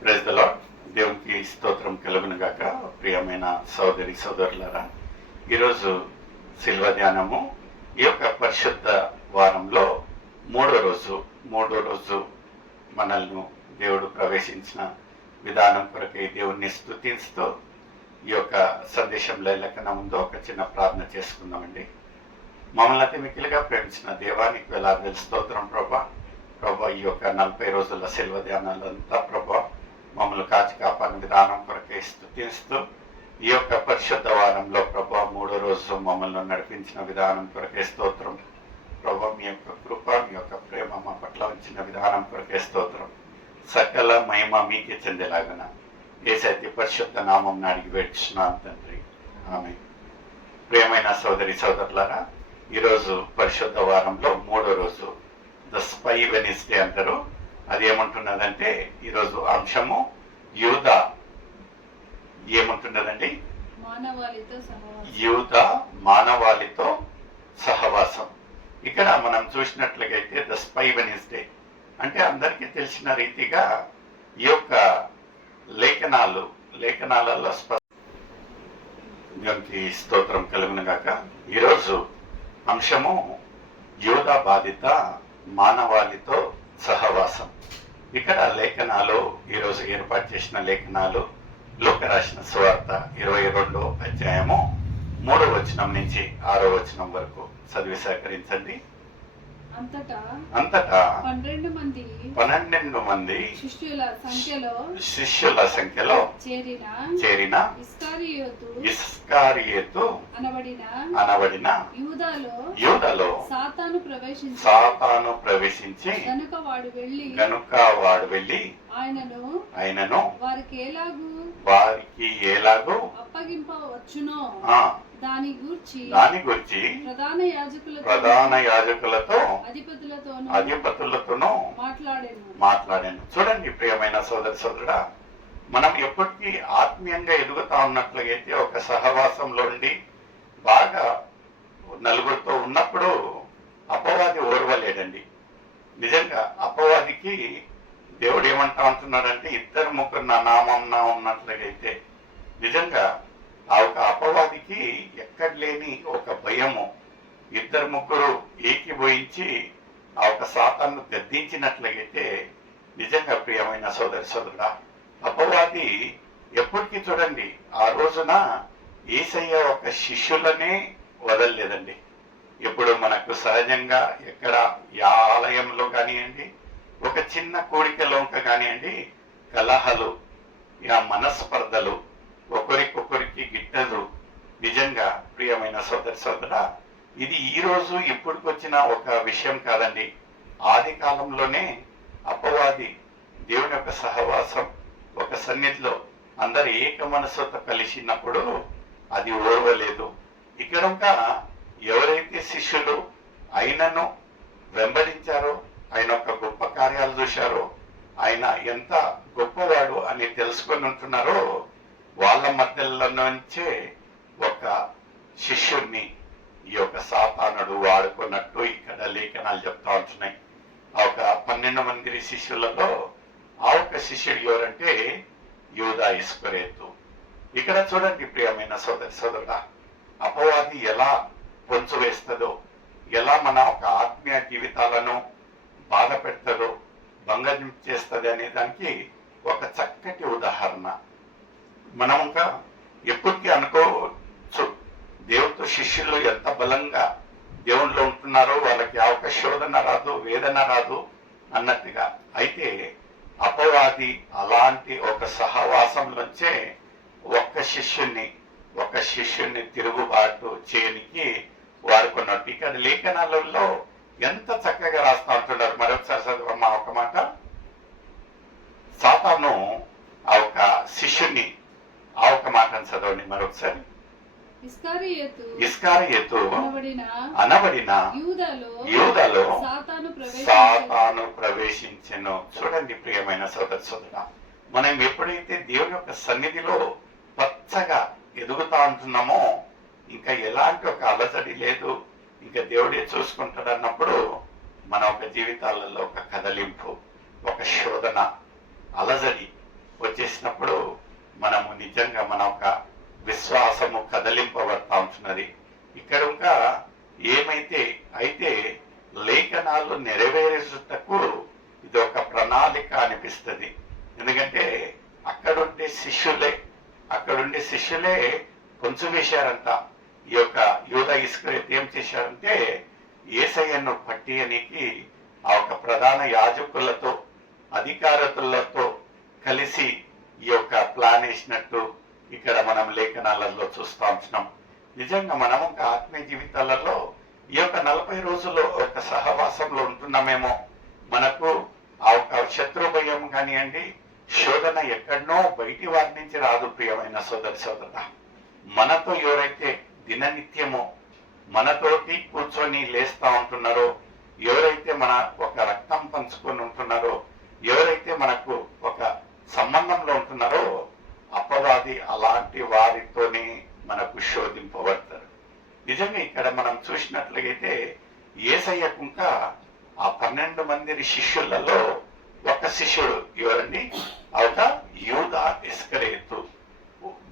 Praise the lord. దేవునికి స్తోత్రం కలుగును గాక. ప్రియమైన సోదరి సోదరులారా, ఈరోజు శిల్వ ధ్యానము ఈ యొక్క పరిశుద్ధ వారంలో మూడో రోజు మనల్ని దేవుడు ప్రవేశించిన విధానం కొరకై దేవుణ్ణి స్తుతిస్తూ ఈ యొక్క సందేశంలో వెళ్ళకన్నా ముందు ఒక చిన్న ప్రార్థన చేసుకుందామండి. మమ్మల్ని అతి మిక్కిలిగా ప్రేమించిన దేవానికి వేలాది స్తోత్రం ప్రభా. ఈ యొక్క 40 రోజుల శిల్వ ధ్యానాలంతా ప్రభా మమ్మల్ని కాచి కాపాడిన విధానం కొరకే స్తుతిస్తూ ఈ యొక్క పరిశుద్ధ వారంలో ప్రభా మూడో రోజు మమ్మల్ని నడిపించిన విధానం కొరకే స్తోత్రం ప్రభా. మీ యొక్క కృప, మీ యొక్క ప్రేమ మా పట్ల ఉంచిన విధానం కొరకే స్తోత్రం. సకల మహిమ మీకే చెందేలాగన యేసయ్య పరిశుద్ధ నామం అడిగి వేడుచున్నాను తండ్రి, ఆమె. ప్రియమైన సోదరి సోదరులారా, ఈరోజు పరిశుద్ధ వారంలో మూడో రోజు ద స్పై వెనిస్డే అంటారు. అది ఏమంటున్నదంటే ఈరోజు అంశము యూదా ఏమంటున్నదండి, యూదా మానవాళితో సహవాసం. ఇక్కడ మనం చూసినట్లయితే ద స్పై వెనిస్డే అంటే అందరికీ తెలిసిన రీతిగా ఈ యొక్క లేఖనాలలో దేవునికి స్తోత్రం కలుగును గాక. ఈరోజు అంశము యూదా బాధిత మానవాళితో సహవాసం. ఇక్కడ లేఖనాలు ఈరోజు ఏర్పాటు చేసిన లేఖనాలు లూకా రాసిన సువార్త 22వ అధ్యాయము 3వ వచనం నుంచి 6వ వచనం వరకు చదివి సహకరించండి. అంతటా 12 మంది శిష్యుల సంఖ్యలో చేరిన ఇస్కారియోతు అనబడిన యూదాలో సాతాను ప్రవేశించి గనుక వాడు వెళ్ళి ఆయనను వారికి ఎలాగూ అప్పగింపవచ్చునో దాని గూర్చి ప్రధాన యాజకులతో అధిపతులతోనూ మాట్లాడాను. చూడండి ప్రియమైన సోదరుడా, మనం ఎప్పటికీ ఆత్మీయంగా ఎదుగుతా ఉన్నట్లయితే ఒక సహవాసంలో ఉండి బాగా నలుగురితో ఉన్నప్పుడు అపవాది ఓర్వలేడండి. నిజంగా అపవాదికి దేవుడు ఏమంటా ఉంటున్నాడంటే 2-3 నా నామం ఉన్నట్లయితే నిజంగా ఆ ఒక అపవాదికి ఎక్కడ లేని ఒక భయము 2-3 ఏకీభవించి ఆ ఒక సాతాను గద్దించినట్లయితే నిజంగా ప్రియమైన సోదరుడా, అపవాది ఎప్పటికీ చూడండి ఆ రోజున యేసయ్య ఒక శిష్యులనే వదలలేదండి. ఇప్పుడు మనకు సహజంగా ఎక్కడ ఆలయంలో కానివ్వండి, ఒక చిన్న కోరికలో కానివ్వండి, కలహాలు, మనస్పర్ధలు, ఒకరికొకరికి గిట్టదు. నిజంగా ప్రియమైన సోదరుడా, ఇది ఈ రోజు ఇప్పుడుకొచ్చిన ఒక విషయం కాదండి. ఆది కాలంలోనే అపవాది దేవుని యొక్క సహవాసం ఒక సన్నిధిలో అందరు ఏక మనసుతో కలిసినప్పుడు అది ఓర్వలేదు. ఇక్కడ ఎవరైతే శిష్యులు ఆయనను వెంబడించారో, ఆయన ఒక గొప్ప కార్యాలు చూశారో, ఆయన ఎంత గొప్పవాడు అని తెలుసుకొని ఉంటున్నారో, వాళ్ళ మధ్యలో నుంచే ఒక శిష్యుణ్ణి ఈ యొక్క సాతానుడు వాడుకున్నట్టు ఇక్కడ లేఖనాలు చెప్తా ఉంటున్నాయి. ఆ ఒక 12 మంది శిష్యులలో ఆ ఒక శిష్యుడు ఎవరంటే యూదా ఇస్కరియోతు. ఇక్కడ చూడండి ప్రియమైన సోదరుడా, అపవాది ఎలా పొంచు వేస్తుందో, ఎలా మన ఒక ఆత్మీయ జీవితాలను బాధ పెడతారో, భంగం చేస్తుంది అనే దానికి ఒక చక్కటి ఉదాహరణ. మనం ఇంకా ఎప్పటికీ అనుకోవచ్చు, దేవుడితో శిష్యులు ఎంత బలంగా దేవుళ్ళు ఉంటున్నారో వాళ్ళకి ఆ ఒక శోధన రాదు, వేదన రాదు అన్నట్టుగా. అయితే అపవాది అలాంటి ఒక సహవాసం నుంచే ఒక శిష్యుణ్ణి తిరుగుబాటు చేయడానికి వాడుకున్నట్టు ఇక్కడ లేఖనాలలో ఎంత చక్కగా రాస్తా ఉంటున్నారు. మరొకసారి చదవమ్మా ఒక మాట. సాతాను ఆ ఒక శిష్యుని ఆ ఒక మాటను చదవండి మరొకసారి. ఇస్కారియోతు అనబడిన యూదాలో సాతాను ప్రవేశించెను. చూడండి ప్రియమైన సోదరుడా, మనం ఎప్పుడైతే దేవుని యొక్క సన్నిధిలో పచ్చగా ఎదుగుతా ఉంటున్నామో, ఇంకా ఎలాంటి ఒక అలసడి లేదు, ఇంకా దేవుడే చూసుకుంటాడు అన్నప్పుడు మన ఒక జీవితాలలో ఒక కదలింపు, ఒక శోధన, అలజడి వచ్చేసినప్పుడు మనము నిజంగా మన ఒక విశ్వాసము కదలింపబడతా ఉంటున్నది. ఇక్కడ ఇంకా ఏమైతే అయితే లేఖనాలు నెరవేర్చుటకు ఇది ఒక ప్రణాళిక అనిపిస్తుంది. ఎందుకంటే అక్కడుండే శిష్యులే కొంచెం వేశారంట. ఈ యొక్క యూదా ఇస్కరియోతు ఏం చేశారంటే యేసయ్యను పట్టియనికి ఆ ఒక ప్రధాన యాజకులతో అధికారులతో కలిసి ఈ యొక్క ప్లాన్ వేసినట్టు ఇక్కడ మనం లేఖనాలలో చూస్తూ ఉంటున్నాం. నిజంగా మనం ఒక ఆత్మీయ జీవితాలలో ఈ యొక్క 40 రోజుల్లో ఒక సహవాసంలో ఉంటున్నామేమో. మనకు ఆ ఒక శత్రు భయం కానివ్వండి, శోధన ఎక్కడనో బయటి వారి నుంచి రాదు. ప్రియమైన సోదరి సోదరుడా, మనతో ఎవరైతే దిననిత్యమో మనతోటి కూర్చొని లేస్తా ఉంటున్నారో, ఎవరైతే మన ఒక రక్తం పంచుకొని ఉంటున్నారో, ఎవరైతే మనకు ఒక సంబంధంలో ఉంటున్నారో, అపవాది అలాంటి వారితోనే మనకు శోధింపబడతారు. నిజంగా ఇక్కడ మనం చూసినట్లయితే యేసయ్యకు ఇంకా ఆ 12 మంది శిష్యులలో ఒక శిష్యుడు ఎవరండి, ఒక యూదా ఇస్కరియోతు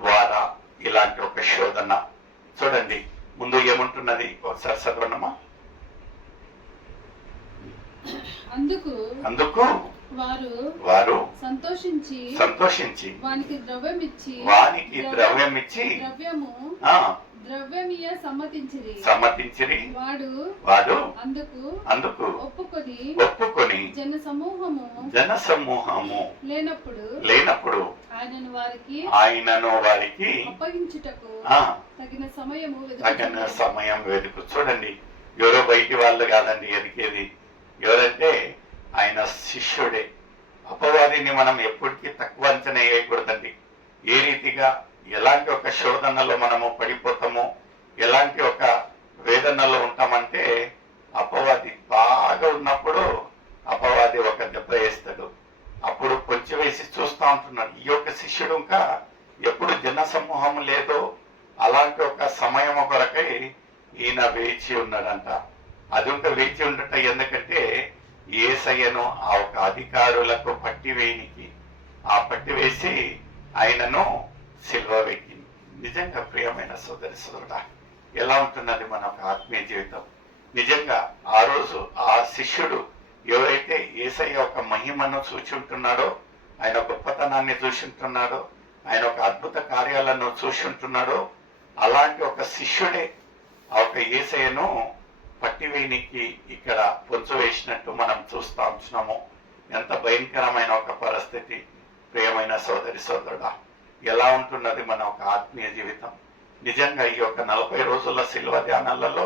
ద్వారా ఇలాంటి ఒక శోధన. చూడండి ముందు ఏముంటున్నది ఒకసారి చదవనమ్మా. అందుకు వారు సంతోషించి వానికి ద్రవ్యం ఇచ్చి ద్రవ్యమియ సమ్మతించిరి. వాడు అందుకు ఒప్పుకొని జన సమూహము లేనప్పుడు ఆయనను వారికి అప్పగించుటకు తగిన సమయం వెతుకు. చూడండి, ఎవరో బయటి వాళ్ళు కాదండి ఎదికేది. ఎవరంటే ఆయన శిష్యుడే. అపవాదిని మనం ఎప్పటికీ తక్కువ అంచనా వేయకూడదండి. ఏ రీతిగా ఎలాంటి ఒక శోధనలో మనము పడిపోతామో, ఎలాంటి ఒక వేదనలో ఉంటామంటే, అపవాది బాగా ఉన్నప్పుడు అపవాది ఒక దెబ్బ వేస్తాడు. అప్పుడు కొంచెం వేసి చూస్తూ ఉంటున్నాడు. ఈ యొక్క శిష్యుడు ఇంకా ఎప్పుడు జన సమూహం లేదో అలాంటి ఒక సమయం కొరకై ఈయన వేచి ఉన్నాడంట. అది ఇంకా వేచి ఉండట ఎందుకంటే యేసయ్యను ఆ ఒక అధికారులకు పట్టివేసి ఆయనను సిల్వ వెక్కింది. నిజంగా ప్రియమైన సోదరి సోదరుడా, ఎలా ఉంటున్నది మన ఒక ఆత్మీయ జీవితం. నిజంగా ఆ రోజు ఆ శిష్యుడు ఎవరైతే యేసయ్య ఒక మహిమను చూచుంటున్నాడో, ఆయన గొప్పతనాన్ని చూసింటున్నాడో, ఆయన ఒక అద్భుత కార్యాలను చూసింటున్నాడో, అలాంటి ఒక శిష్యుడే ఆ ఒక యేసయ్యను పట్టివేనికి ఇక్కడ పొంచు వేసినట్టు మనం చూస్తూ ఉంటున్నాము. ఎంత భయంకరమైన ఒక పరిస్థితి. ప్రియమైన సోదరి సోదరుడా, ఎలా ఉంటున్నది మన ఒక ఆత్మీయ జీవితం. నిజంగా ఈ యొక్క 40 రోజుల శిల్వ ధ్యానాలలో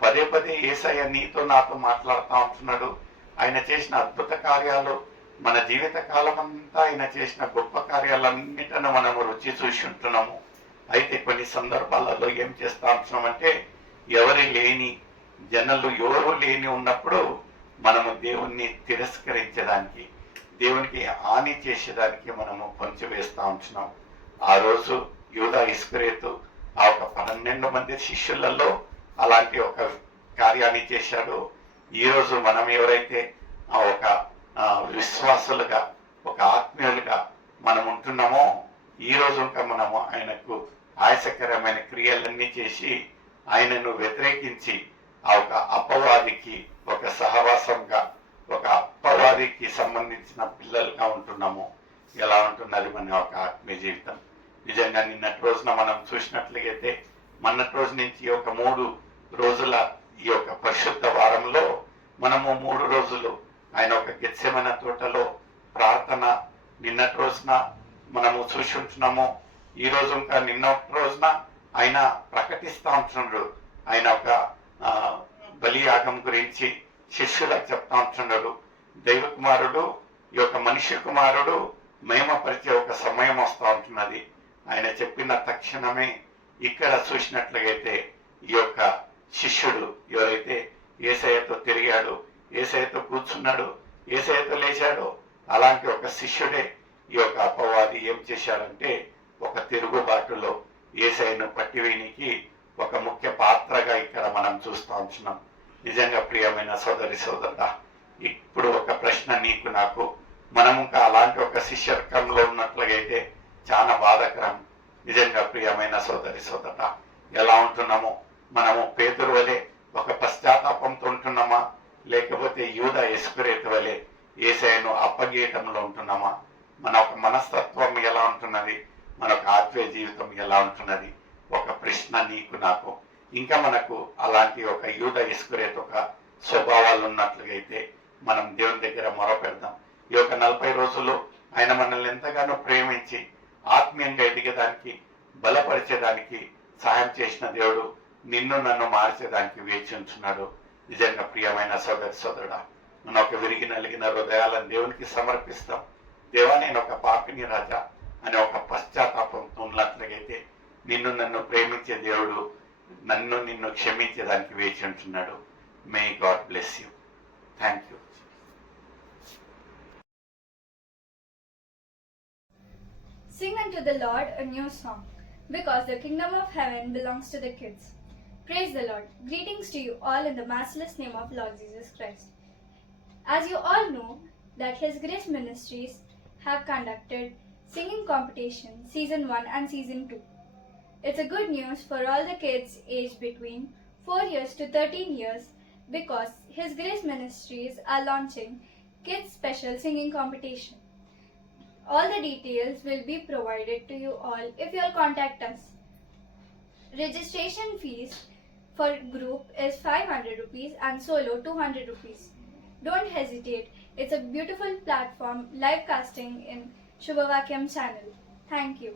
పదే యేసయ్య నీతో నాతో మాట్లాడుతూ ఉంటున్నాడు. ఆయన చేసిన అద్భుత కార్యాలు, మన జీవిత కాలం అంతా ఆయన చేసిన గొప్ప కార్యాలన్నిటిని మనము రుచి చూసి ఉంటున్నాము. అయితే కొన్ని సందర్భాలలో ఏం చేస్తా ఉంటున్నామంటే, ఎవరు లేని ఉన్నప్పుడు మనము దేవుణ్ణి తిరస్కరించడానికి, దేవునికి హాని చేసేదానికి మనము పొంచి వేస్తా ఉంటున్నాం. ఆ రోజు యూదా ఇస్కరియోతు ఆ ఒక 12 మంది శిష్యులలో అలాంటి ఒక కార్యాన్ని చేశాడు. ఈ రోజు మనం ఎవరైతే ఆ ఒక విశ్వాసులుగా, ఒక ఆత్మీయులుగా మనం ఉంటున్నామో, ఈ రోజు ఇంకా మనము ఆయనకు ఆయాసకరమైన క్రియలన్నీ చేసి ఆయనను వ్యతిరేకించి ఆ ఒక అపవాదికి ఒక సహవాసంగా, ఒక అపవాదికి సంబంధించిన పిల్లలుగా ఉంటున్నాము. ఎలా ఉంటున్నది మన ఒక ఆత్మీయ జీవితం. నిజంగా నిన్నటి రోజున మనం చూసినట్లయితే, మొన్నటి రోజు నుంచి ఒక 3 రోజుల ఈ యొక్క పరిశుద్ధ వారంలో మనము 3 రోజులు ఆయన ఒక గెత్సెమనే తోటలో ప్రార్థన నిన్నటి రోజున మనము చూసి ఉంటున్నాము. ఈ రోజు ఇంకా నిన్నటి రోజున ఆయన ప్రకటిస్తూ ఉంటున్నాడు. ఆయన ఒక బలియాగం గురించి శిష్యులకు చెప్తా ఉంటున్నాడు. దైవ కుమారుడు, ఈ యొక్క మనిషి కుమారుడు మహిమపరిచే ఒక సమయం వస్తూ ఉంటున్నది. ఆయన చెప్పిన తక్షణమే ఇక్కడ చూసినట్లయితే ఈ యొక్క శిష్యుడు ఎవరైతే యేసయ్యతో తిరిగాడు, యేసయ్యతో కూర్చున్నాడు, యేసయ్యతో లేచాడు, అలాంటి ఒక శిష్యుడే ఈ యొక్క అపవాది ఏం చేశాడంటే ఒక తిరుగుబాటులో యేసయ్యను పట్టివేయనికి ఒక ముఖ్య పాత్రగా ఇక్కడ మనం చూస్తూ ఉంటున్నాం. నిజంగా ప్రియమైన సోదరి సోదరుడా, ఇప్పుడు ఒక ప్రశ్న నీకు నాకు, మనం ఇంకా అలాంటి ఒక శిష్యర్కంలో ఉన్న ఉన్నట్లుగైతే చాలా బాధాకరం. నిజంగా ప్రియమైన సోదరి సోదర, ఎలా ఉంటున్నాము మనము? పేతురు వలె ఒక పశ్చాత్తాపంతో ఉంటున్నామా, లేకపోతే యూదా ఇస్కరియోతు వలె యేసయ్యను అప్పగీయటంలో ఉంటున్నామా? మన ఒక మనస్తత్వం ఎలా ఉంటున్నది? మన ఒక ఆత్మీయ జీవితం ఎలా ఉంటున్నది? ఒక ప్రశ్న నీకు నాకు. ఇంకా మనకు అలాంటి ఒక యూదా ఇస్కరియోతు ఒక స్వభావాలు ఉన్నట్లుగైతే మనం దేవుని దగ్గర మొరపెడదాం. ఈ యొక్క 40 రోజులు ఆయన మనల్ని ఎంతగానో ప్రేమించి ఆత్మీయంగా ఎదిగేదానికి, బలపరిచేదానికి సహాయం చేసిన దేవుడు నిన్ను నన్ను మార్చేదానికి వేచి ఉంచున్నాడు. నిజంగా ప్రియమైన సోదరి సోదరుడా, మనం ఒక విరిగి నలిగిన హృదయాలను దేవునికి సమర్పిస్తాం. దేవా, నేను ఒక పాపిని రాజా అనే ఒక పశ్చాత్తాపంతో ఉన్నట్లుగైతే నిన్ను నన్ను ప్రేమించే దేవుడు నిన్ను క్షమించేదానికి వేచి ఉంటున్నాడు. May God bless you. Thank you. Sing unto the Lord a new song, because the kingdom of heaven belongs to the kids. Praise the Lord. Greetings to you all in the matchless name of Lord Jesus Christ. As you all know, that His Grace Ministries have conducted singing competition season 1 and season 2. It's a good news for all the kids aged between 4 years to 13 years, because His Grace Ministries are launching Kids Special Singing Competition. All the details will be provided to you all if you all contact us. Registration fees for group is 500 rupees and solo 200 rupees. Don't hesitate. It's a beautiful platform live casting in Shubhavakyam channel. Thank you.